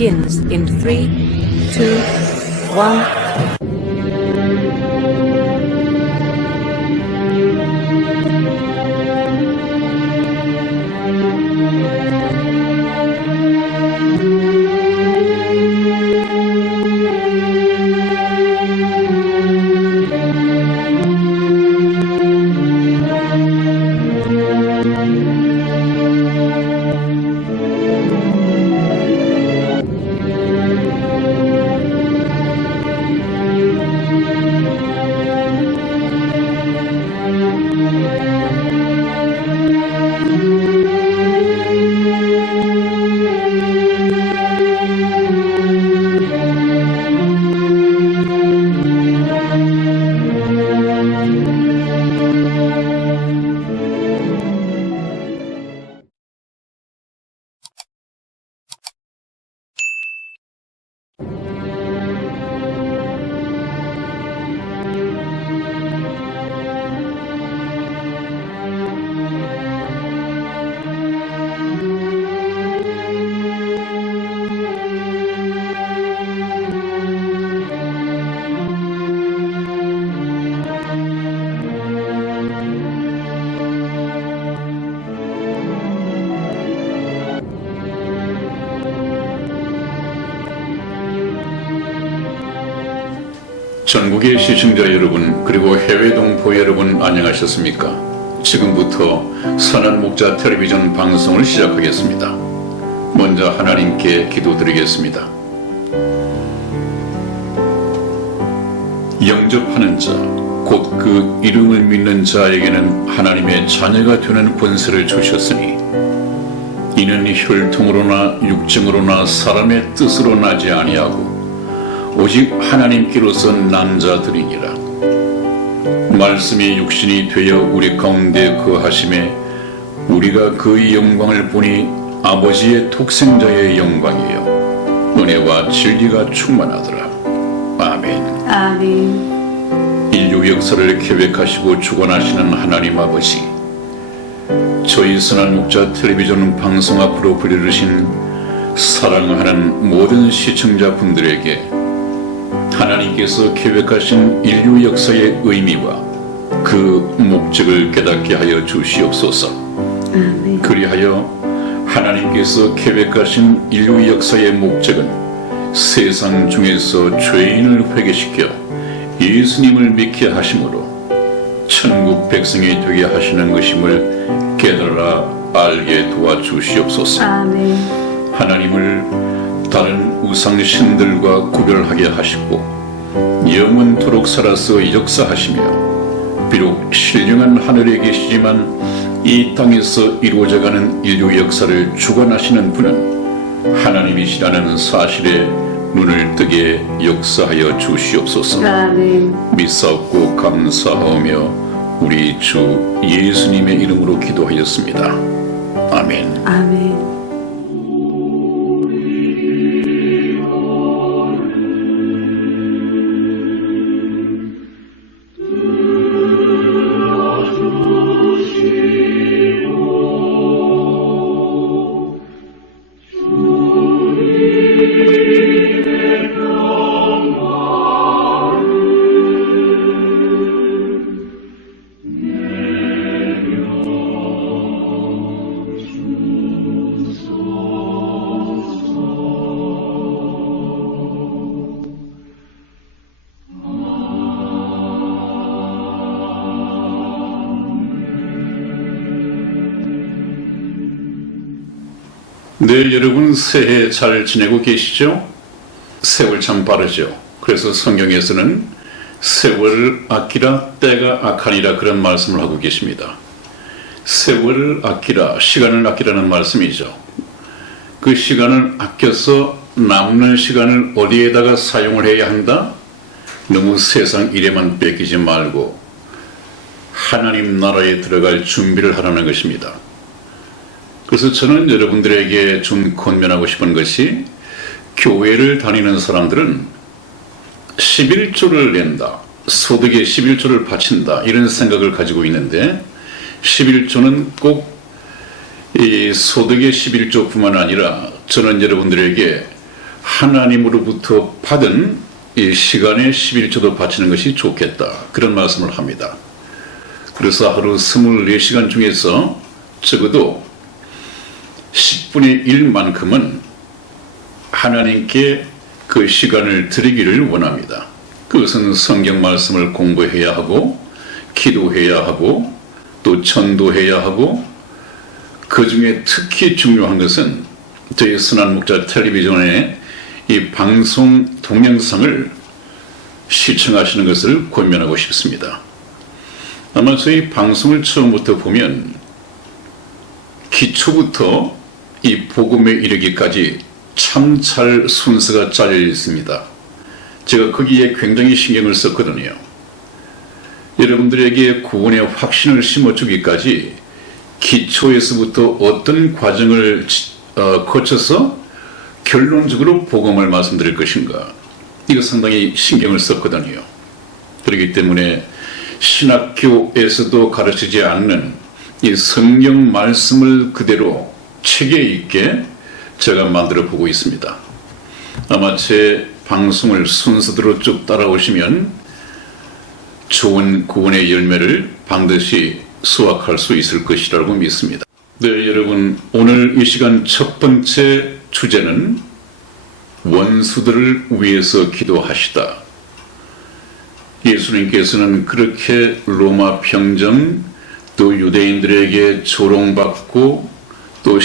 begins in 3, 2, 1. 전국의 시청자 여러분, 그리고 해외 동포 여러분, 안녕하셨습니까? 지금부터 선한 목자 텔레비전 방송을 시작하겠습니다. 먼저 하나님께 기도드리겠습니다. 영접하는 자, 곧 그 이름을 믿는 자에게는 하나님의 자녀가 되는 권세를 주셨으니 이는 혈통으로나 육정으로나 사람의 뜻으로 나지 아니하고 오직 하나님께로서 난 자들이니라. 말씀이 육신이 되어 우리 가운데 거하심에 우리가 그의 영광을 보니 아버지의 독생자의 영광이요 은혜와 진리가 충만하더라. 아멘. 아멘. 인류 역사를 계획하시고 주관하시는 하나님 아버지, 저희 선한 목자 텔레비전 방송 앞으로 부르르신 사랑하는 모든 시청자분들에게 하나님께서 계획하신 인류 역사의 의미와 그 목적을 깨닫게 하여 주시옵소서. 아멘. 그리하여 하나님께서 계획하신 인류 역사의 목적은 세상 중에서 죄인을 회개시켜 예수님을 믿게 하심으로 천국 백성이 되게 하시는 것임을 깨달아 알게 도와주시옵소서. 아멘. 하나님을 다른 우상신들과 구별하게 하시고 영원토록 살아서 역사하시며 비록 신령한 하늘에 계시지만 이 땅에서 이루어져가는 인류 역사를 주관하시는 분은 하나님이시라는 사실에 눈을 뜨게 역사하여 주시옵소서. 아멘. 믿사옵고 감사하며 우리 주 예수님의 이름으로 기도하였습니다. 아멘. 아멘. 네, 여러분 새해 잘 지내고 계시죠? 세월 참 빠르죠. 그래서 성경에서는 세월을 아끼라 때가 악하니라 그런 말씀을 하고 계십니다. 세월을 아끼라, 시간을 아끼라는 말씀이죠. 그 시간을 아껴서 남는 시간을 어디에다가 사용을 해야 한다? 너무 세상 일에만 뺏기지 말고 하나님 나라에 들어갈 준비를 하라는 것입니다. 그래서 저는 여러분들에게 좀 권면하고 싶은 것이, 교회를 다니는 사람들은 11조를 낸다, 소득의 11조를 바친다, 이런 생각을 가지고 있는데, 11조는 꼭 이 소득의 11조뿐만 아니라 저는 여러분들에게 하나님으로부터 받은 이 시간의 11조도 바치는 것이 좋겠다. 그런 말씀을 합니다. 그래서 하루 24시간 중에서 적어도 10분의 1만큼은 하나님께 그 시간을 드리기를 원합니다. 그것은 성경 말씀을 공부해야 하고 기도해야 하고 또 전도해야 하고 그 중에 특히 중요한 것은 저희 선한 목자 텔레비전의 이 방송 동영상을 시청하시는 것을 권면하고 싶습니다. 아마 저희 방송을 처음부터 보면 기초부터 이 복음에 이르기까지 참 잘 순서가 짜여 있습니다. 제가 거기에 굉장히 신경을 썼거든요. 여러분들에게 구원의 확신을 심어주기까지 기초에서부터 어떤 과정을 거쳐서 결론적으로 복음을 말씀드릴 것인가, 이거 상당히 신경을 썼거든요. 그렇기 때문에 신학교에서도 가르치지 않는 이 성경 말씀을 그대로 체계 있게 제가 만들어 보고 있습니다. 아마 제 방송을 순서대로 쭉 따라오시면 좋은 구원의 열매를 반드시 수확할 수 있을 것이라고 믿습니다. 네, 여러분, 오늘 이 시간 첫 번째 주제는 원수들을 위해서 기도하시다. 예수님께서는 그렇게 로마 평정, 또 유대인들에게 조롱받고 또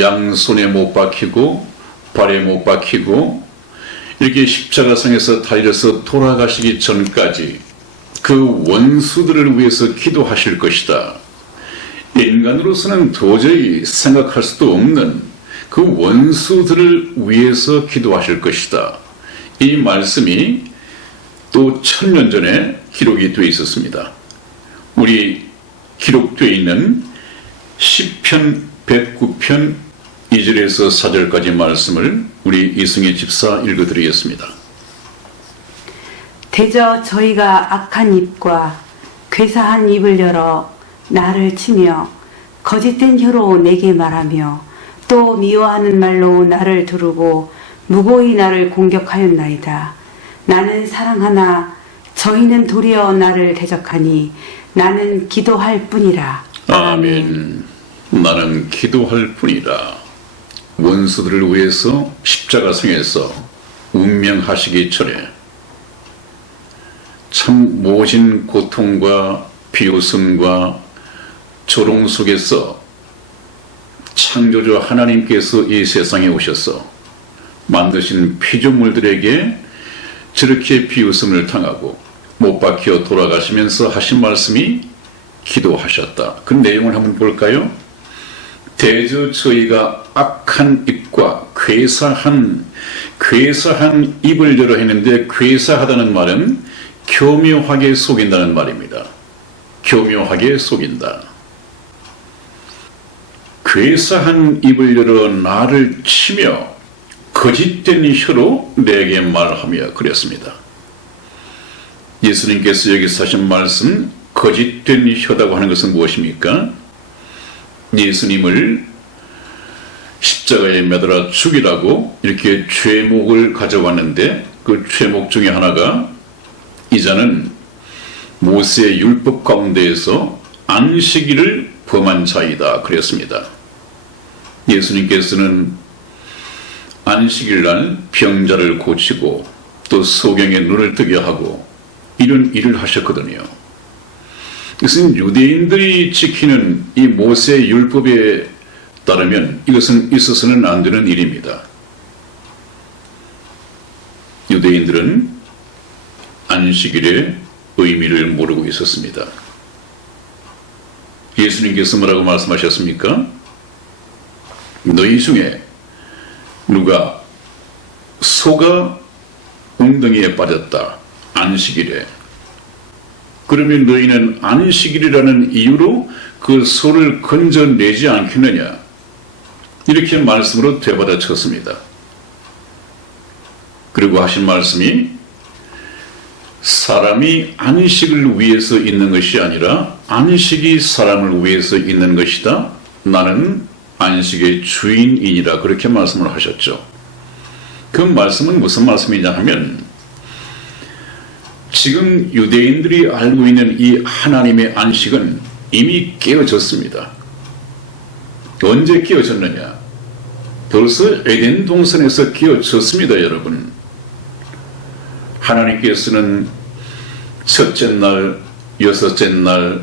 양손에 못 박히고 발에 못 박히고 이렇게 십자가상에서 달려서 돌아가시기 전까지 그 원수들을 위해서 기도하실 것이다. 인간으로서는 도저히 생각할 수도 없는 그 원수들을 위해서 기도하실 것이다. 이 말씀이 또 1000년 전에 기록이 되어 있었습니다. 우리 기록되어 있는 시편 109편 2절에서 4절까지 말씀을 우리 이승희 집사 읽어드리겠습니다. 대저 저희가 악한 입과 괴사한 입을 열어 나를 치며 거짓된 혀로 내게 말하며 또 미워하는 말로 나를 두르고 무고히 나를 공격하였나이다. 나는 사랑하나 저희는 도리어 나를 대적하니 나는 기도할 뿐이라. 아멘. 나는 기도할 뿐이라. 원수들을 위해서 십자가상에서 운명하시기 전에 참 모진 고통과 비웃음과 조롱 속에서 창조주 하나님께서 이 세상에 오셔서 만드신 피조물들에게 저렇게 비웃음을 당하고 못 박혀 돌아가시면서 하신 말씀이 기도하셨다. 그 내용을 한번 볼까요? 대저 저희가 악한 입과 괴사한 입을 열어 했는데, 괴사하다는 말은 교묘하게 속인다는 말입니다. 교묘하게 속인다. 괴사한 입을 열어 나를 치며 거짓된 혀로 내게 말하며 그랬습니다. 예수님께서 여기서 하신 말씀, 거짓된 혀라고 하는 것은 무엇입니까? 예수님을 십자가에 매달아 죽이라고 이렇게 죄목을 가져왔는데, 그 죄목 중에 하나가 이 자는 모세의 율법 가운데에서 안식일을 범한 자이다 그랬습니다. 예수님께서는 안식일 날 병자를 고치고 또 소경의 눈을 뜨게 하고 이런 일을 하셨거든요. 이것은 유대인들이 지키는 이 모세의 율법에 따르면 이것은 있어서는 안 되는 일입니다. 유대인들은 안식일의 의미를 모르고 있었습니다. 예수님께서 뭐라고 말씀하셨습니까? 너희 중에 누가 소가 웅덩이에 빠졌다, 안식일에. 그러면 너희는 안식일이라는 이유로 그 소를 건져내지 않겠느냐? 이렇게 말씀으로 되받아쳤습니다. 그리고 하신 말씀이 사람이 안식을 위해서 있는 것이 아니라 안식이 사람을 위해서 있는 것이다. 나는 안식의 주인이니라. 그렇게 말씀을 하셨죠. 그 말씀은 무슨 말씀이냐 하면 지금 유대인들이 알고 있는 이 하나님의 안식은 이미 깨어졌습니다. 언제 깨어졌느냐? 벌써 에덴 동산에서 깨어졌습니다, 여러분. 하나님께서는 첫째 날, 여섯째 날,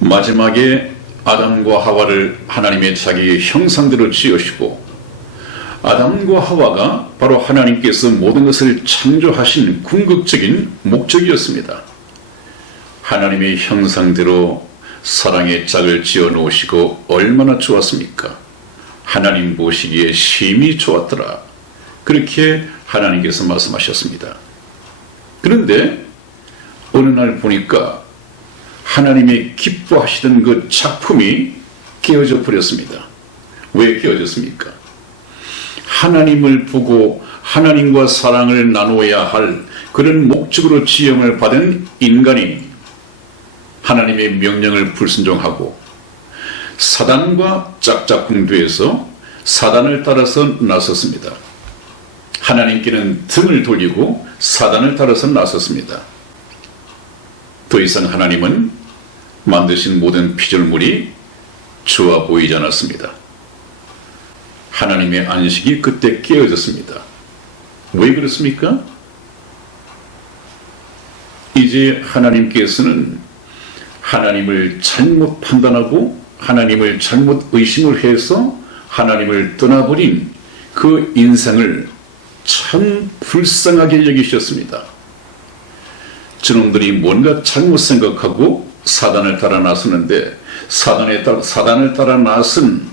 마지막에 아담과 하와를 하나님의 자기의 형상대로 지으시고 아담과 하와가 바로 하나님께서 모든 것을 창조하신 궁극적인 목적이었습니다. 하나님의 형상대로 사랑의 짝을 지어 놓으시고 얼마나 좋았습니까? 하나님 보시기에 심히 좋았더라. 그렇게 하나님께서 말씀하셨습니다. 그런데 어느 날 보니까 하나님의 기뻐하시던 그 작품이 깨어져 버렸습니다. 왜 깨어졌습니까? 하나님을 보고 하나님과 사랑을 나누어야 할 그런 목적으로 지음을 받은 인간이 하나님의 명령을 불순종하고 사단과 짝짝꿍돼서 사단을 따라서 나섰습니다. 하나님께는 등을 돌리고 사단을 따라서 나섰습니다. 더 이상 하나님은 만드신 모든 피조물이 좋아 보이지 않았습니다. 하나님의 안식이 그때 깨어졌습니다. 왜 그렇습니까? 이제 하나님께서는 하나님을 잘못 판단하고 하나님을 잘못 의심을 해서 하나님을 떠나버린 그 인생을 참 불쌍하게 여기셨습니다. 저놈들이 뭔가 잘못 생각하고 사단을 따라 나서는데 사단을 따라 나선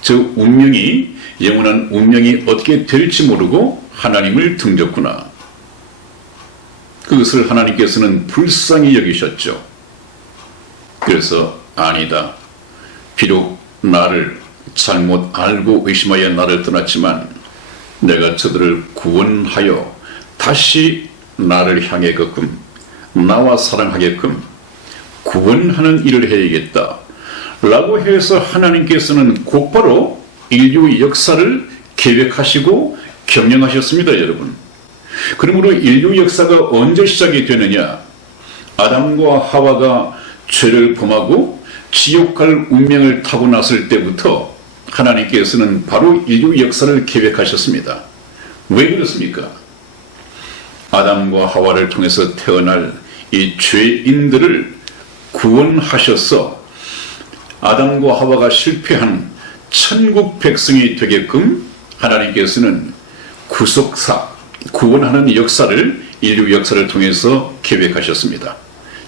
저 운명이 영원한 운명이 어떻게 될지 모르고 하나님을 등졌구나. 그것을 하나님께서는 불쌍히 여기셨죠. 그래서 아니다. 비록 나를 잘못 알고 의심하여 나를 떠났지만 내가 저들을 구원하여 다시 나를 향해게끔 나와 사랑하게끔 구원하는 일을 해야겠다 라고 해서 하나님께서는 곧바로 인류 역사를 계획하시고 경영하셨습니다, 여러분. 그러므로 인류 역사가 언제 시작이 되느냐? 아담과 하와가 죄를 범하고 지옥 갈 운명을 타고 났을 때부터 하나님께서는 바로 인류 역사를 계획하셨습니다. 왜 그렇습니까? 아담과 하와를 통해서 태어날 이 죄인들을 구원하셔서 아담과 하와가 실패한 천국 백성이 되게끔 하나님께서는 구원하는 역사를 인류 역사를 통해서 계획하셨습니다.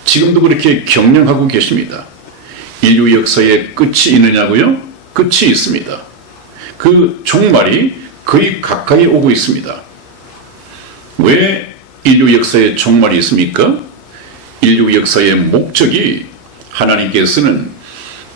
지금도 그렇게 경영하고 계십니다. 인류 역사에 끝이 있느냐고요? 끝이 있습니다. 그 종말이 거의 가까이 오고 있습니다. 왜 인류 역사에 종말이 있습니까? 인류 역사의 목적이 하나님께서는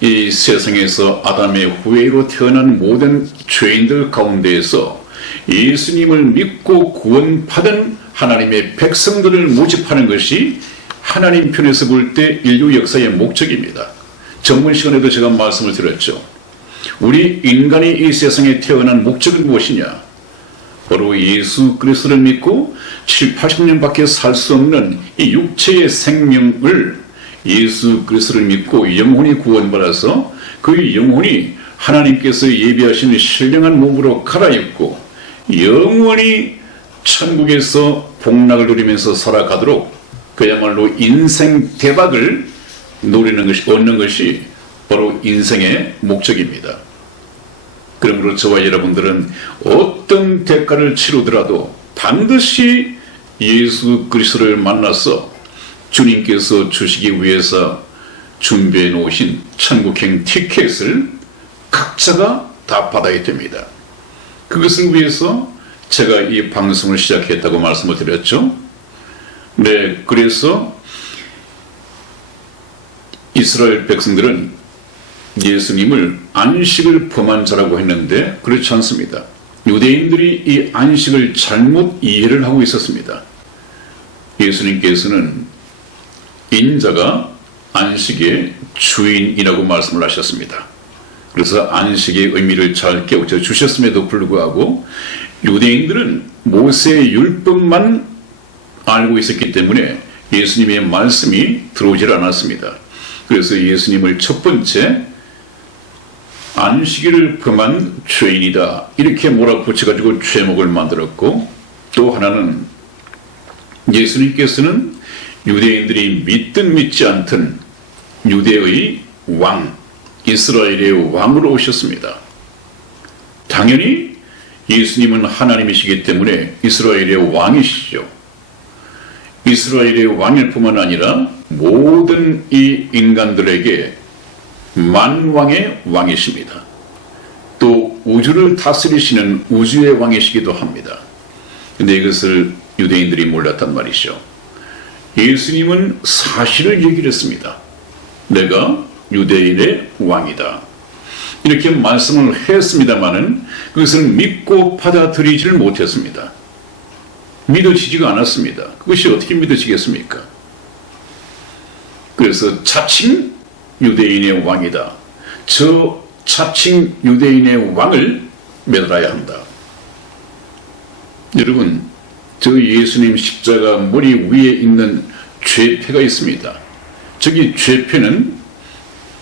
이 세상에서 아담의 후예로 태어난 모든 죄인들 가운데에서 예수님을 믿고 구원받은 하나님의 백성들을 모집하는 것이 하나님 편에서 볼 때 인류 역사의 목적입니다. 전문 시간에도 제가 말씀을 드렸죠. 우리 인간이 이 세상에 태어난 목적은 무엇이냐? 바로 예수 그리스도를 믿고 7, 80년밖에 살 수 없는 이 육체의 생명을 예수 그리스도를 믿고 영혼이 구원받아서 그 영혼이 하나님께서 예비하신 신령한 몸으로 갈아입고 영원히 천국에서 복락을 누리면서 살아가도록 그야말로 인생 대박을 얻는 것이 바로 인생의 목적입니다. 그러므로 저와 여러분들은 어떤 대가를 치르더라도 반드시 예수 그리스도를 만나서 주님께서 주시기 위해서 준비해 놓으신 천국행 티켓을 각자가 다 받아야 됩니다. 그것을 위해서 제가 이 방송을 시작했다고 말씀을 드렸죠. 네, 그래서 이스라엘 백성들은 예수님을 안식을 범한 자라고 했는데 그렇지 않습니다. 유대인들이 이 안식을 잘못 이해를 하고 있었습니다. 예수님께서는 인자가 안식의 주인이라고 말씀을 하셨습니다. 그래서 안식의 의미를 잘 깨우쳐 주셨음에도 불구하고 유대인들은 모세의 율법만 알고 있었기 때문에 예수님의 말씀이 들어오질 않았습니다. 그래서 예수님을 첫 번째 안식일을 범한 죄인이다 이렇게 몰아붙여가지고 죄목을 만들었고, 또 하나는 예수님께서는 유대인들이 믿든 믿지 않든 유대의 왕, 이스라엘의 왕으로 오셨습니다. 당연히 예수님은 하나님이시기 때문에 이스라엘의 왕이시죠. 이스라엘의 왕일 뿐만 아니라 모든 이 인간들에게 만왕의 왕이십니다. 또 우주를 다스리시는 우주의 왕이시기도 합니다. 근데 이것을 유대인들이 몰랐단 말이죠. 예수님은 사실을 얘기를 했습니다. 내가 유대인의 왕이다. 이렇게 말씀을 했습니다마는 그것을 믿고 받아들이지를 못했습니다. 믿어지지가 않았습니다. 그것이 어떻게 믿어지겠습니까? 그래서 자칭 유대인의 왕이다. 저 자칭 유대인의 왕을 매달아야 한다. 여러분, 저 예수님 십자가 머리 위에 있는 죄패가 있습니다. 저기 죄패는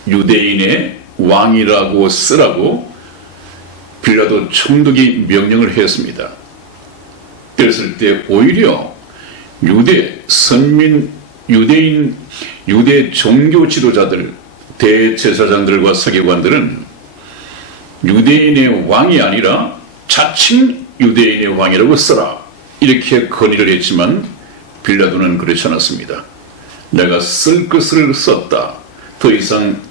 유대인의 왕이라고 쓰라고 빌라도 총독이 명령을 했습니다. 그랬을 때 오히려 유대 선민, 유대인, 유대 종교 지도자들, 대제사장들과 서기관들은 유대인의 왕이 아니라 자칭 유대인의 왕이라고 써라 이렇게 건의를 했지만 빌라도는 그렇지 않았습니다. 내가 쓸 것을 썼다. 더 이상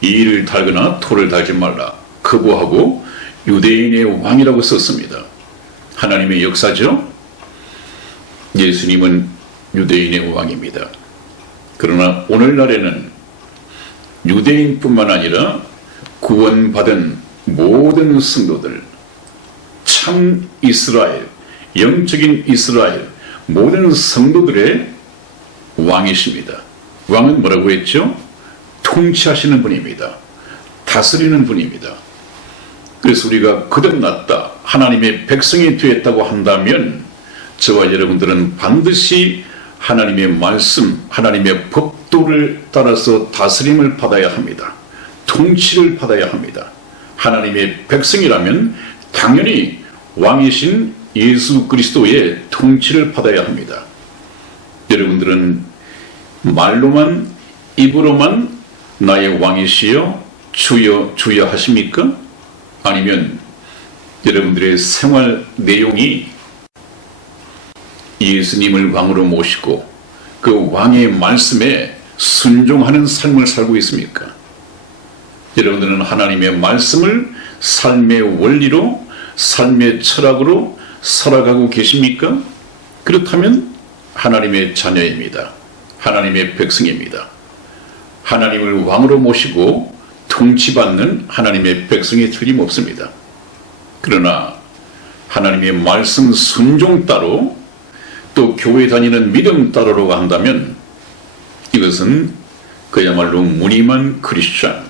이를 달거나 토를 달지 말라. 거부하고 유대인의 왕이라고 썼습니다. 하나님의 역사죠. 예수님은 유대인의 왕입니다. 그러나 오늘날에는 유대인뿐만 아니라 구원받은 모든 성도들, 참 이스라엘, 영적인 이스라엘, 모든 성도들의 왕이십니다. 왕은 뭐라고 했죠? 통치하시는 분입니다. 다스리는 분입니다. 그래서 우리가 거듭났다, 하나님의 백성이 되었다고 한다면 저와 여러분들은 반드시 하나님의 말씀, 하나님의 법도를 따라서 다스림을 받아야 합니다. 통치를 받아야 합니다. 하나님의 백성이라면 당연히 왕이신 예수 그리스도의 통치를 받아야 합니다. 여러분들은 말로만, 입으로만 나의 왕이시여 주여 주여 하십니까? 아니면 여러분들의 생활 내용이 예수님을 왕으로 모시고 그 왕의 말씀에 순종하는 삶을 살고 있습니까? 여러분들은 하나님의 말씀을 삶의 원리로, 삶의 철학으로 살아가고 계십니까? 그렇다면 하나님의 자녀입니다. 하나님의 백성입니다. 하나님을 왕으로 모시고 통치받는 하나님의 백성이 틀림없습니다. 그러나 하나님의 말씀 순종 따로, 또 교회 다니는 믿음 따로로 한다면 이것은 그야말로 무늬만 크리스찬,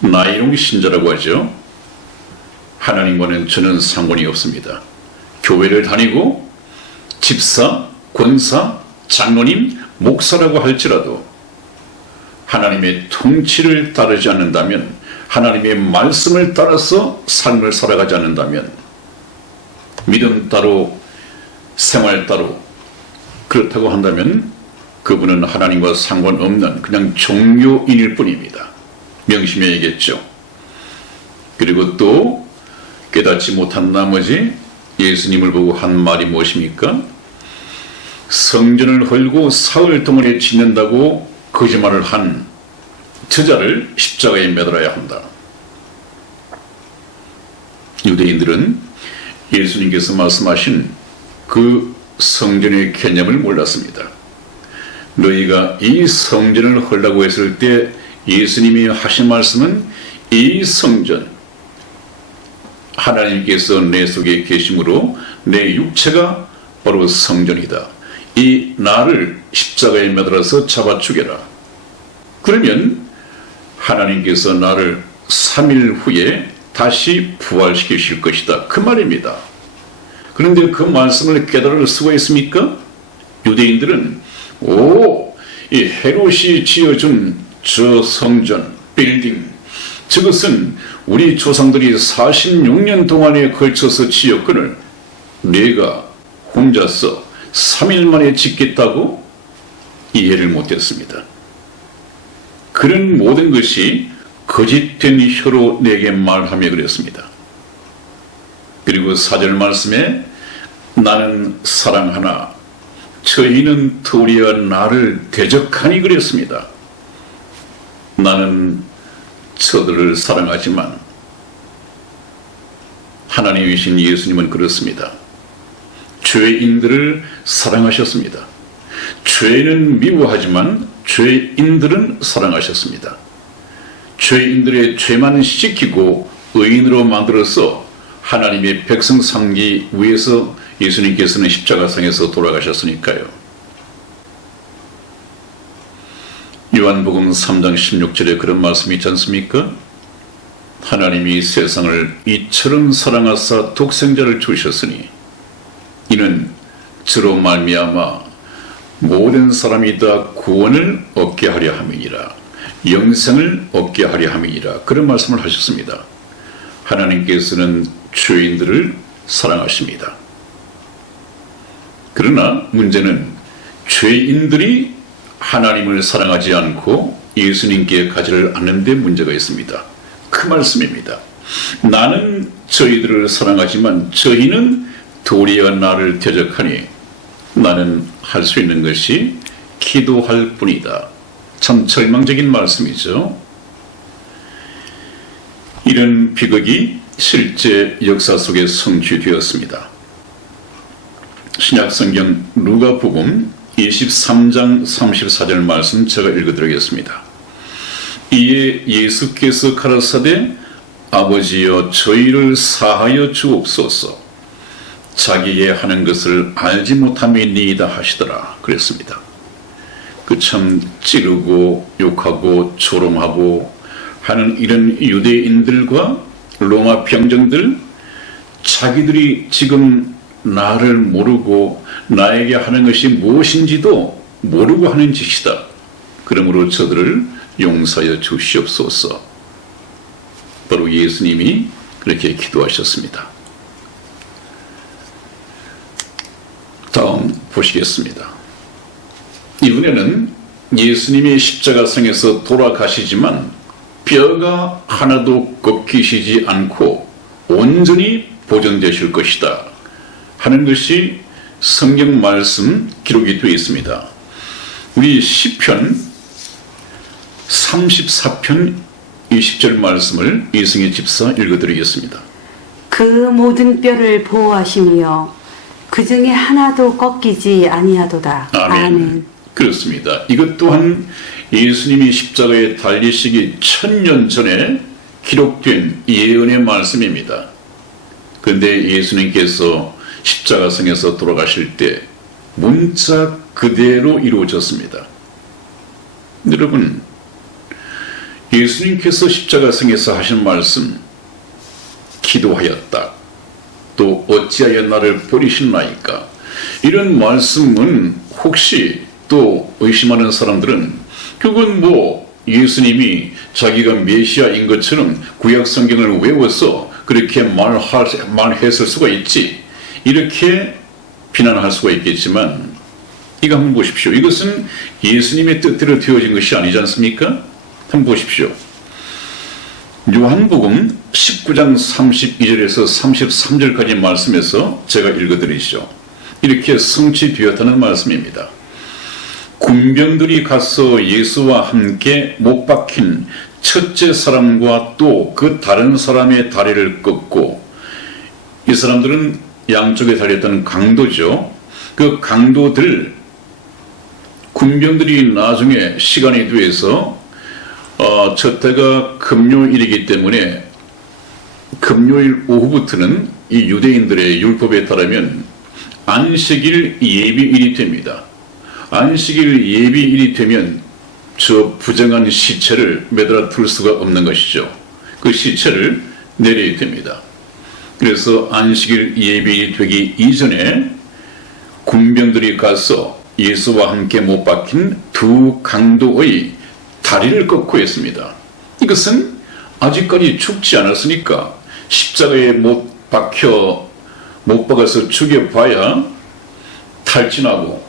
나이롱 신자라고 하죠. 하나님과는 저는 상관이 없습니다. 교회를 다니고 집사, 권사, 장로님, 목사라고 할지라도 하나님의 통치를 따르지 않는다면, 하나님의 말씀을 따라서 삶을 살아가지 않는다면, 믿음 따로 생활 따로 그렇다고 한다면 그분은 하나님과 상관없는 그냥 종교인일 뿐입니다. 명심해야겠죠. 그리고 또 깨닫지 못한 나머지 예수님을 보고 한 말이 무엇입니까? 성전을 헐고 사흘 동안에 짓는다고 거짓말을 한 저자를 십자가에 매달아야 한다. 유대인들은 예수님께서 말씀하신 그 성전의 개념을 몰랐습니다. 너희가 이 성전을 헐라고 했을 때 예수님이 하신 말씀은 이 성전, 하나님께서 내 속에 계심으로 내 육체가 바로 성전이다. 이 나를 십자가에 매달아서 잡아 죽여라. 그러면 하나님께서 나를 3일 후에 다시 부활시키실 것이다. 그 말입니다. 그런데 그 말씀을 깨달을 수가 있습니까? 유대인들은 이 헤롯이 지어준 저 성전, 빌딩, 저것은 우리 조상들이 46년 동안에 걸쳐서 지었거늘 내가 혼자서 3일 만에 짓겠다고 이해를 못했습니다. 그런 모든 것이 거짓된 혀로 내게 말하며 그랬습니다. 그리고 4절 말씀에 나는 사랑하나 저희는 도리어 나를 대적하니 그랬습니다. 나는 저들을 사랑하지만 하나님이신 예수님은 그렇습니다. 죄인들을 사랑하셨습니다. 죄는 미워하지만 죄인들은 사랑하셨습니다. 죄인들의 죄만 씻기고 의인으로 만들어서 하나님의 백성 삼기 위해서 예수님께서는 십자가상에서 돌아가셨으니까요. 요한복음 3장 16절에 그런 말씀이 있지 않습니까? 하나님이 세상을 이처럼 사랑하사 독생자를 주셨으니 이는 저로 말미암아 모든 사람이 다 구원을 얻게 하려 함이니라, 영생을 얻게 하려 함이니라, 그런 말씀을 하셨습니다. 하나님께서는 죄인들을 사랑하십니다. 그러나 문제는 죄인들이 하나님을 사랑하지 않고 예수님께 가지를 않는 데 문제가 있습니다. 그 말씀입니다. 나는 저희들을 사랑하지만 저희는 도리어 나를 대적하니 나는 할 수 있는 것이 기도할 뿐이다. 참 절망적인 말씀이죠. 이런 비극이 실제 역사 속에 성취되었습니다. 신약성경 루가복음 23장 34절 말씀 제가 읽어드리겠습니다. 이에 예수께서 가라사대 아버지여 저희를 사하여 주옵소서, 자기의 하는 것을 알지 못함이니이다 하시더라 그랬습니다. 그 참 찌르고 욕하고 조롱하고 하는 이런 유대인들과 로마 병정들, 자기들이 지금 나를 모르고 나에게 하는 것이 무엇인지도 모르고 하는 짓이다. 그러므로 저들을 용서하여 주시옵소서. 바로 예수님이 그렇게 기도하셨습니다. 다음 보시겠습니다. 이번에는 예수님이 십자가상에서 돌아가시지만 뼈가 하나도 꺾이시지 않고 온전히 보존되실 것이다 하는 것이 성경 말씀 기록이 되어 있습니다. 우리 시편 34편 20절 말씀을 이승희 집사 읽어드리겠습니다. 그 모든 뼈를 보호하시며 그 중에 하나도 꺾이지 아니하도다. 아멘. 그렇습니다. 이것 또한 예수님이 십자가에 달리시기 1000년 전에 기록된 예언의 말씀입니다. 그런데 예수님께서 십자가상에서 돌아가실 때 문자 그대로 이루어졌습니다. 여러분, 예수님께서 십자가상에서 하신 말씀, 기도하였다, 또 어찌하여 나를 버리셨나이까, 이런 말씀은 혹시 또 의심하는 사람들은 그건 예수님이 자기가 메시아인 것처럼 구약 성경을 외워서 그렇게 말했을 수가 있지, 이렇게 비난할 수가 있겠지만, 이거 한번 보십시오. 이것은 예수님의 뜻대로 되어진 것이 아니지 않습니까? 한번 보십시오. 요한복음 19장 32절에서 33절까지 말씀에서 제가 읽어드리시죠. 이렇게 성취되었다는 말씀입니다. 군병들이 가서 예수와 함께 못 박힌 첫째 사람과 또 그 다른 사람의 다리를 꺾고, 이 사람들은 양쪽에 달렸던 강도죠. 그 강도들, 군병들이 나중에 시간이 돼서 첫 해가 금요일이기 때문에 금요일 오후부터는 이 유대인들의 율법에 따르면 안식일 예비일이 됩니다. 안식일 예비일이 되면 저 부정한 시체를 매달아 둘 수가 없는 것이죠. 그 시체를 내려야 됩니다. 그래서 안식일 예비 되기 이전에 군병들이 가서 예수와 함께 못 박힌 두 강도의 다리를 꺾고 했습니다. 이것은 아직까지 죽지 않았으니까 십자가에 못 박아서 죽여봐야 탈진하고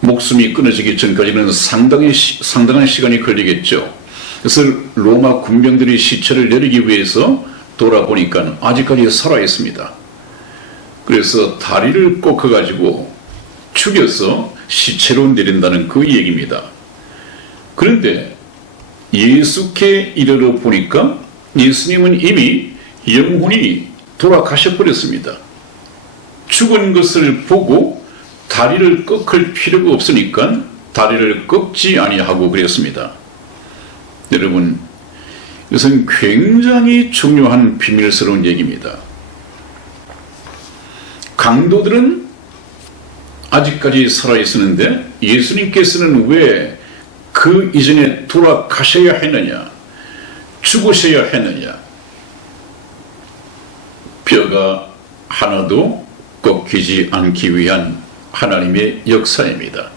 목숨이 끊어지기 전까지는 상당한 시간이 걸리겠죠. 그래서 로마 군병들이 시체를 내리기 위해서 돌아보니까 아직까지 살아있습니다. 그래서 다리를 꺾어가지고 죽여서 시체로 내린다는 그 얘기입니다. 그런데 예수께 이르러 보니까 예수님은 이미 영혼이 돌아가셔버렸습니다. 죽은 것을 보고 다리를 꺾을 필요가 없으니까 다리를 꺾지 아니하고 그랬습니다. 여러분, 이것은 굉장히 중요한 비밀스러운 얘기입니다. 강도들은 아직까지 살아있었는데 예수님께서는 왜 그 이전에 돌아가셔야 했느냐, 죽으셔야 했느냐? 뼈가 하나도 꺾이지 않기 위한 하나님의 역사입니다.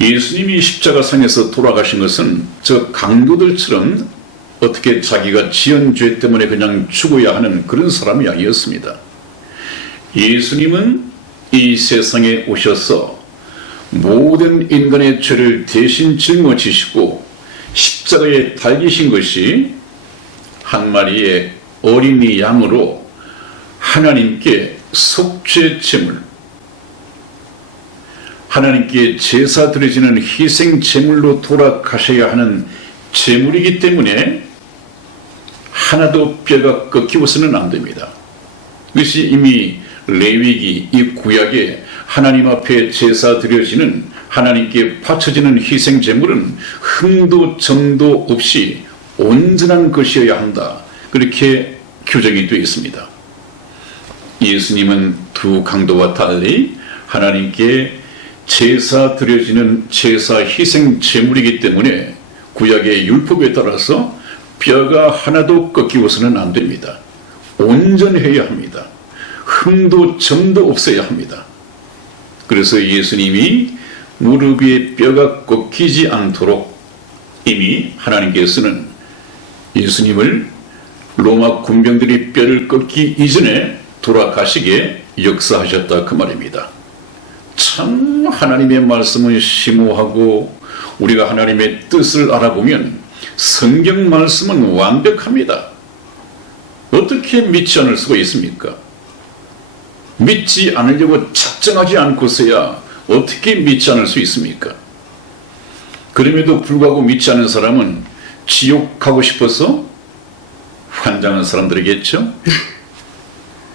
예수님이 십자가상에서 돌아가신 것은 저 강도들처럼 어떻게 자기가 지은 죄 때문에 그냥 죽어야 하는 그런 사람이 아니었습니다. 예수님은 이 세상에 오셔서 모든 인간의 죄를 대신 짊어지시고 십자가에 달리신 것이 한 마리의 어린이 양으로 하나님께 속죄 제물, 하나님께 제사 드려지는 희생 제물로 돌아가셔야 하는 제물이기 때문에 하나도 뼈가 꺾이고서는 안 됩니다. 그것이 이미 레위기 이 구약에 하나님 앞에 제사 드려지는 하나님께 바쳐지는 희생 제물은 흠도 점도 없이 온전한 것이어야 한다. 그렇게 규정이 되어 있습니다. 예수님은 두 강도와 달리 하나님께 제사 드려지는 제사 희생 제물이기 때문에 구약의 율법에 따라서 뼈가 하나도 꺾이고서는 안 됩니다. 온전해야 합니다. 흠도 점도 없어야 합니다. 그래서 예수님이 무릎 위에 뼈가 꺾이지 않도록 이미 하나님께서는 예수님을 로마 군병들이 뼈를 꺾기 이전에 돌아가시게 역사하셨다 그 말입니다. 참 하나님의 말씀은 심오하고 우리가 하나님의 뜻을 알아보면 성경 말씀은 완벽합니다. 어떻게 믿지 않을 수가 있습니까? 믿지 않으려고 작정하지 않고서야 어떻게 믿지 않을 수 있습니까? 그럼에도 불구하고 믿지 않는 사람은 지옥 가고 싶어서 환장한 사람들이겠죠?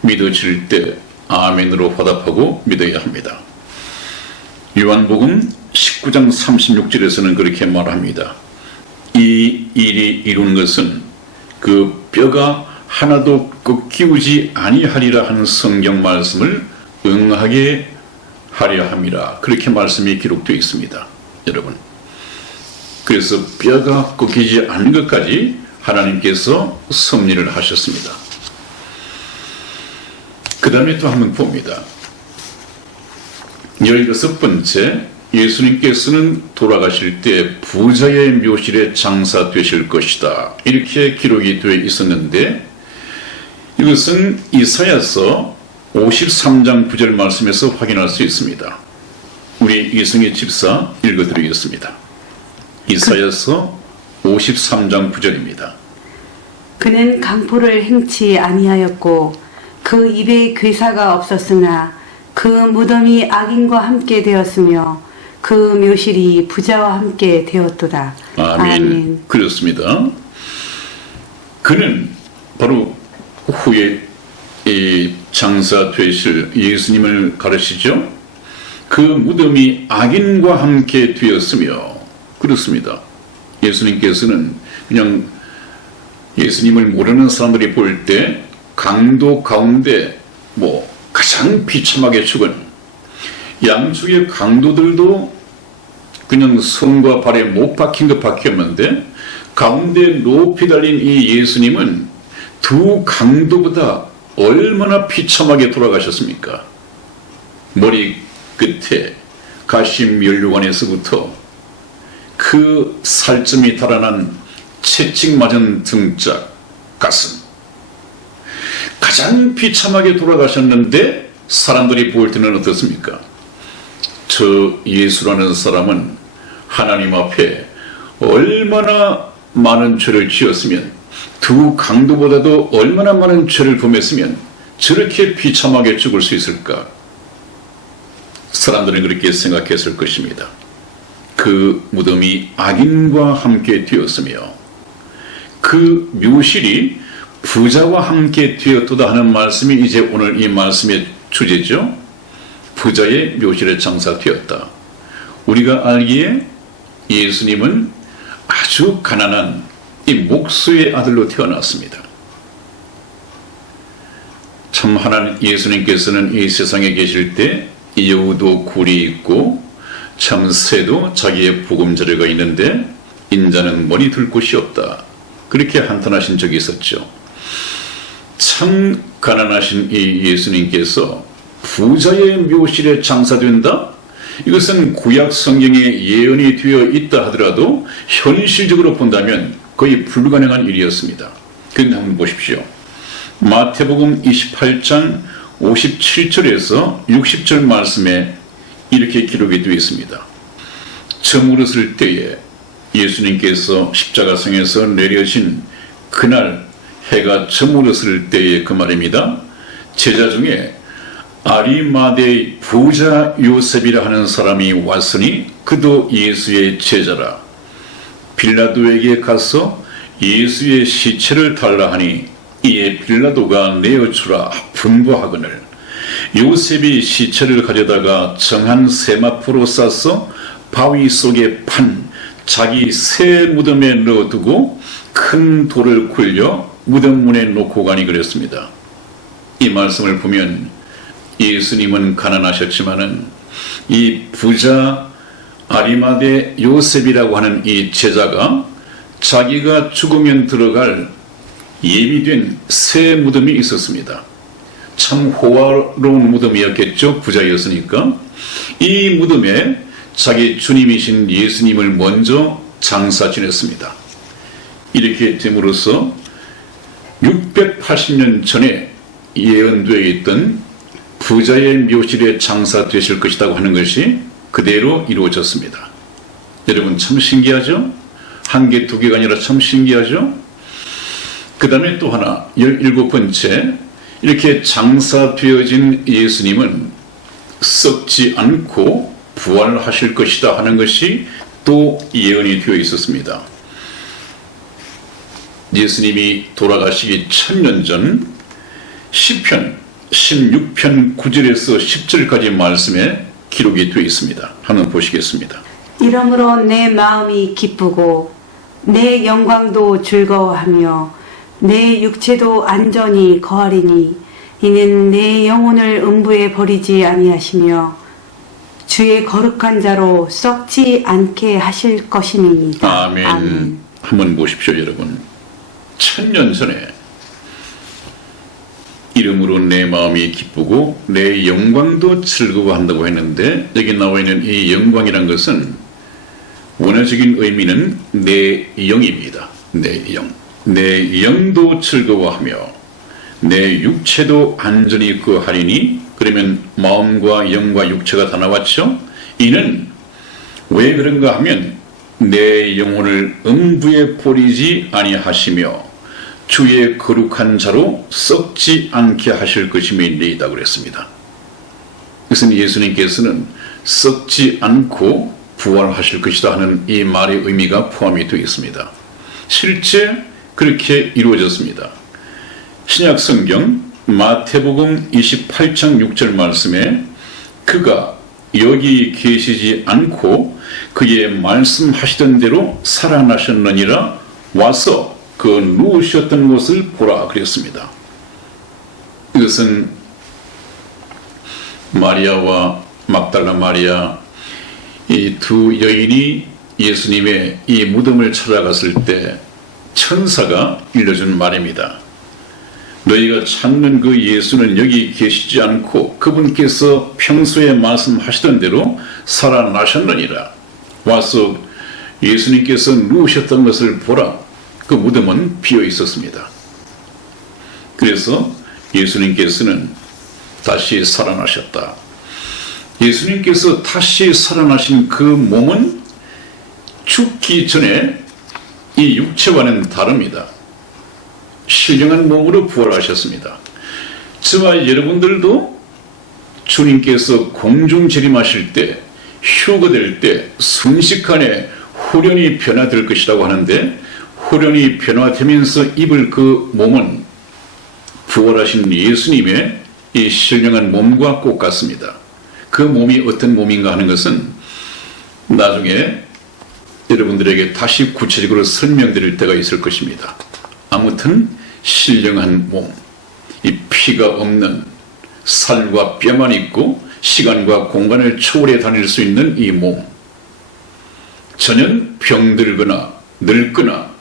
믿어질 때 아멘으로 화답하고 믿어야 합니다. 요한복음 19장 36절에서는 그렇게 말합니다. 이 일이 이룬 것은 그 뼈가 하나도 꺾이우지 아니하리라 하는 성경 말씀을 응하게 하려 함이라. 그렇게 말씀이 기록되어 있습니다. 여러분. 그래서 뼈가 꺾이지 않는 것까지 하나님께서 섭리를 하셨습니다. 그 다음에 또 한번 봅니다. 16번째, 예수님께서는 돌아가실 때 부자의 묘실에 장사되실 것이다. 이렇게 기록이 되어 있었는데 이것은 이사야서 53장 9절 말씀에서 확인할 수 있습니다. 우리 이승희 집사 읽어드리겠습니다. 이사야서 53장 9절입니다. 그는 강포를 행치 아니하였고 그 입에 괴사가 없었으나 그 무덤이 악인과 함께 되었으며 그 묘실이 부자와 함께 되었도다. 아멘. 그렇습니다. 그는 바로 후에 이 장사 되실 예수님을 가르치죠. 그 무덤이 악인과 함께 되었으며 그렇습니다. 예수님께서는 그냥 예수님을 모르는 사람들이 볼 때 강도 가운데 가장 비참하게 죽은 양쪽의 강도들도 그냥 손과 발에 못 박힌 것 밖에 없는데 가운데 높이 달린 이 예수님은 두 강도보다 얼마나 비참하게 돌아가셨습니까? 머리 끝에 가심연료관에서부터 그 살점이 달아난 채찍 맞은 등짝, 가슴, 가장 비참하게 돌아가셨는데 사람들이 볼 때는 어떻습니까? 저 예수라는 사람은 하나님 앞에 얼마나 많은 죄를 지었으면, 두 강도보다도 얼마나 많은 죄를 범했으면 저렇게 비참하게 죽을 수 있을까? 사람들은 그렇게 생각했을 것입니다. 그 무덤이 악인과 함께 되었으며 그 묘실이 부자와 함께 되었도다 하는 말씀이 이제 오늘 이 말씀의 주제죠. 부자의 묘실에 장사되었다. 우리가 알기에 예수님은 아주 가난한 이 목수의 아들로 태어났습니다. 참 하나님 예수님께서는 이 세상에 계실 때 여우도 굴이 있고 참 새도 자기의 보금자리가 있는데 인자는 머리 둘 곳이 없다. 그렇게 한탄하신 적이 있었죠. 참 가난하신 이 예수님께서 부자의 묘실에 장사된다? 이것은 구약 성경에 예언이 되어 있다 하더라도 현실적으로 본다면 거의 불가능한 일이었습니다. 그런데 한번 보십시오. 마태복음 28장 57절에서 60절 말씀에 이렇게 기록이 되어 있습니다. 저물었을 때에 예수님께서 십자가상에서 내려진 그날 해가 저물었을 때의 그 말입니다. 제자 중에 아리마대의 부자 요셉이라 하는 사람이 왔으니 그도 예수의 제자라. 빌라도에게 가서 예수의 시체를 달라 하니 이에 빌라도가 내어주라 분부하거늘 요셉이 시체를 가져다가 정한 세마포로 싸서 바위 속에 판 자기 새 무덤에 넣어두고 큰 돌을 굴려 무덤 문에 놓고 가니 그랬습니다. 이 말씀을 보면 예수님은 가난하셨지만은 이 부자 아리마대 요셉이라고 하는 이 제자가 자기가 죽으면 들어갈 예비된 새 무덤이 있었습니다. 참 호화로운 무덤이었겠죠. 부자였으니까. 이 무덤에 자기 주님이신 예수님을 먼저 장사 지냈습니다. 이렇게 됨으로써 680년 전에 예언되어 있던 부자의 묘실에 장사되실 것이라고 하는 것이 그대로 이루어졌습니다. 여러분 참 신기하죠? 한 개, 두 개가 아니라 참 신기하죠? 그 다음에 또 하나, 17번째, 이렇게 장사되어진 예수님은 썩지 않고 부활하실 것이다 하는 것이 또 예언이 되어 있었습니다. 예수님이 돌아가시기 1000년 전 시편 16편 9절에서 10절까지 말씀에 기록이 되어 있습니다. 한번 보시겠습니다. 이러므로 내 마음이 기쁘고 내 영광도 즐거워하며 내 육체도 안전히 거하리니 이는 내 영혼을 음부에 버리지 아니하시며 주의 거룩한 자로 썩지 않게 하실 것임이니이다. 아멘. 아멘. 한번 보십시오, 여러분. 1000년 전에 이름으로 내 마음이 기쁘고 내 영광도 즐거워한다고 했는데 여기 나와 있는 이 영광이란 것은 원어적인 의미는 내 영입니다. 내 영. 내 영도 즐거워하며 내 육체도 안전히 거하리니 그러면 마음과 영과 육체가 다 나왔죠. 이는 왜 그런가 하면 내 영혼을 음부에 버리지 아니하시며 주의 거룩한 자로 썩지 않게 하실 것임이니이다 그랬습니다. 그래서 예수님께서는 썩지 않고 부활하실 것이다 하는 이 말의 의미가 포함이 되어 있습니다. 실제 그렇게 이루어졌습니다. 신약 성경 마태복음 28장 6절 말씀에 그가 여기 계시지 않고 그의 말씀하시던 대로 살아나셨느니라 와서 그 누우셨던 곳을 보라 그랬습니다. 이것은 마리아와 막달라 마리아 이 두 여인이 예수님의 이 무덤을 찾아갔을 때 천사가 일러준 말입니다. 너희가 찾는 그 예수는 여기 계시지 않고 그분께서 평소에 말씀하시던 대로 살아나셨느니라. 와서 예수님께서 누우셨던 것을 보라. 그 무덤은 비어 있었습니다. 그래서 예수님께서는 다시 살아나셨다. 예수님께서 다시 살아나신 그 몸은 죽기 전에 이 육체와는 다릅니다. 신령한 몸으로 부활하셨습니다. 저와 여러분들도 주님께서 공중 재림하실 때, 휴거될 때 순식간에 후련히 변화될 것이라고 하는데, 후련히 변화되면서 입을 그 몸은 부활하신 예수님의 이 신령한 몸과 꼭 같습니다. 그 몸이 어떤 몸인가 하는 것은 나중에 여러분들에게 다시 구체적으로 설명드릴 때가 있을 것입니다. 아무튼 신령한 몸, 이 피가 없는 살과 뼈만 있고 시간과 공간을 초월해 다닐 수 있는 이 몸, 전혀 병들거나 늙거나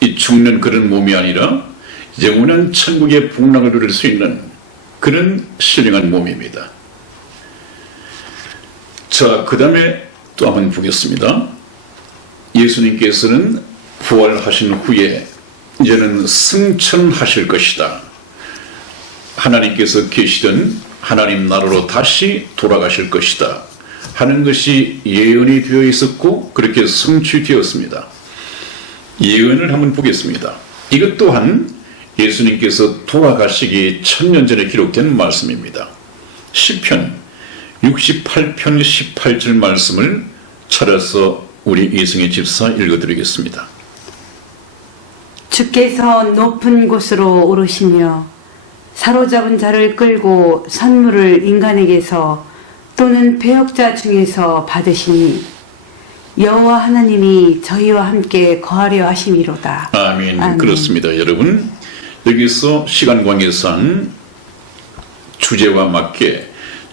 이 죽는 그런 몸이 아니라 영원한 천국의 복락을 누릴 수 있는 그런 신령한 몸입니다. 자, 그 다음에 또 한번 보겠습니다. 예수님께서는 부활하신 후에 이제는 승천하실 것이다. 하나님께서 계시던 하나님 나라로 다시 돌아가실 것이다 하는 것이 예언이 되어 있었고 그렇게 성취되었습니다. 예언을 한번 보겠습니다. 이것 또한 예수님께서 돌아가시기 1000년 전에 기록된 말씀입니다. 시편 68편 18절 말씀을 찾아서 우리 이승희 집사 읽어드리겠습니다. 주께서 높은 곳으로 오르시며 사로잡은 자를 끌고 선물을 인간에게서 또는 배역자 중에서 받으시니 여호와 하나님이 저희와 함께 거하려 하심이로다. 아멘. 아멘. 그렇습니다. 여러분, 여기서 시간 관계상 주제와 맞게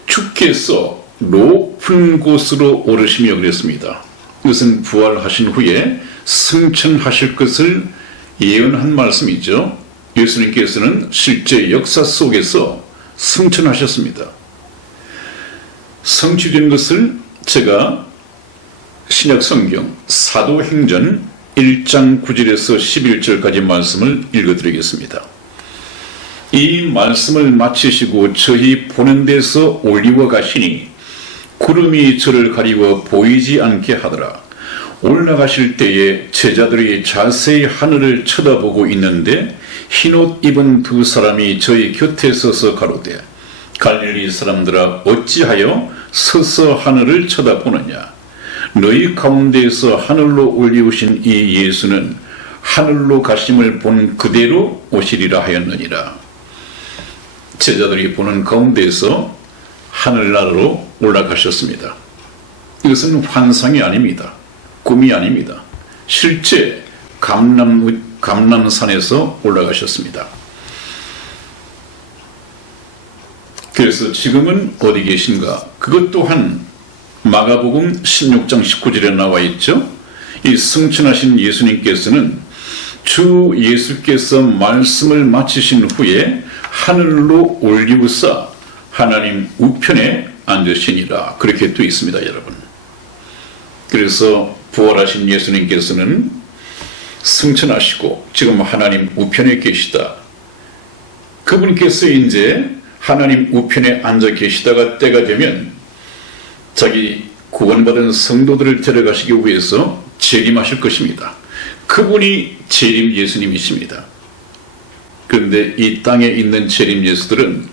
주께서 높은 곳으로 오르시며 그랬습니다. 이것은 부활하신 후에 승천하실 것을 예언한 말씀이죠. 예수님께서는 실제 역사 속에서 승천하셨습니다. 성취된 것을 제가 신약 성경 사도행전 1장 9절에서 11절까지 말씀을 읽어드리겠습니다. 이 말씀을 마치시고 저희 보는 데서 올리워 가시니 구름이 저를 가리워 보이지 않게 하더라. 올라가실 때에 제자들이 자세히 하늘을 쳐다보고 있는데 흰옷 입은 두 사람이 저희 곁에 서서 가로되 갈릴리 사람들아 어찌하여 서서 하늘을 쳐다보느냐. 너희 가운데에서 하늘로 올리우신 이 예수는 하늘로 가심을 본 그대로 오시리라 하였느니라. 제자들이 보는 가운데에서 하늘나라로 올라가셨습니다. 이것은 환상이 아닙니다. 꿈이 아닙니다. 실제 감람산에서 올라가셨습니다. 그래서 지금은 어디 계신가? 그것 또한 마가복음 16장 19절에 나와 있죠. 이 승천하신 예수님께서는 주 예수께서 말씀을 마치신 후에 하늘로 올리우사 하나님 우편에 앉으시니라. 그렇게 또 있습니다, 여러분. 그래서 부활하신 예수님께서는 승천하시고 지금 하나님 우편에 계시다. 그분께서 이제 하나님 우편에 앉아 계시다가 때가 되면 자기 구원받은 성도들을 데려가시기 위해서 재림하실 것입니다. 그분이 재림 예수님이십니다. 그런데 이 땅에 있는 재림 예수들은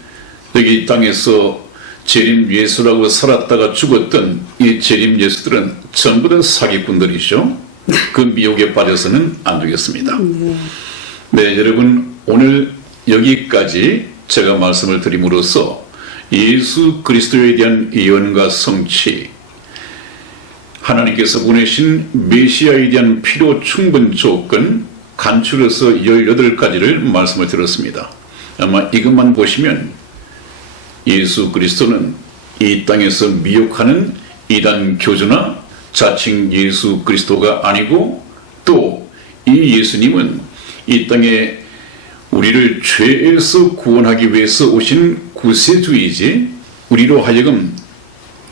여기 이 땅에서 재림 예수라고 살았다가 죽었던 이 재림 예수들은 전부 다 사기꾼들이죠. 그 미혹에 빠져서는 안 되겠습니다. 네, 여러분, 오늘 여기까지 제가 말씀을 드림으로써 예수 그리스도에 대한 예언과 성취, 하나님께서 보내신 메시아에 대한 필요 충분 조건 간추려서 18가지를 말씀을 드렸습니다. 아마 이것만 보시면 예수 그리스도는 이 땅에서 미혹하는 이단 교주나 자칭 예수 그리스도가 아니고 또 이 예수님은 이 땅에 우리를 죄에서 구원하기 위해서 오신 구세주이지 우리로 하여금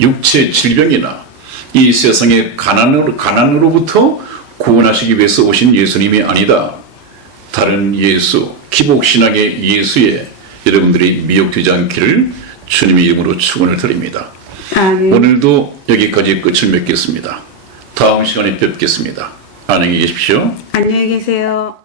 육체 질병이나 이 세상의 가난으로부터 구원하시기 위해서 오신 예수님이 아니다. 다른 예수, 기복신학의 예수에 여러분들이 미혹되지 않기를 주님의 이름으로 축원을 드립니다. 아멘. 오늘도 여기까지 끝을 맺겠습니다. 다음 시간에 뵙겠습니다. 안녕히 계십시오. 안녕히 계세요.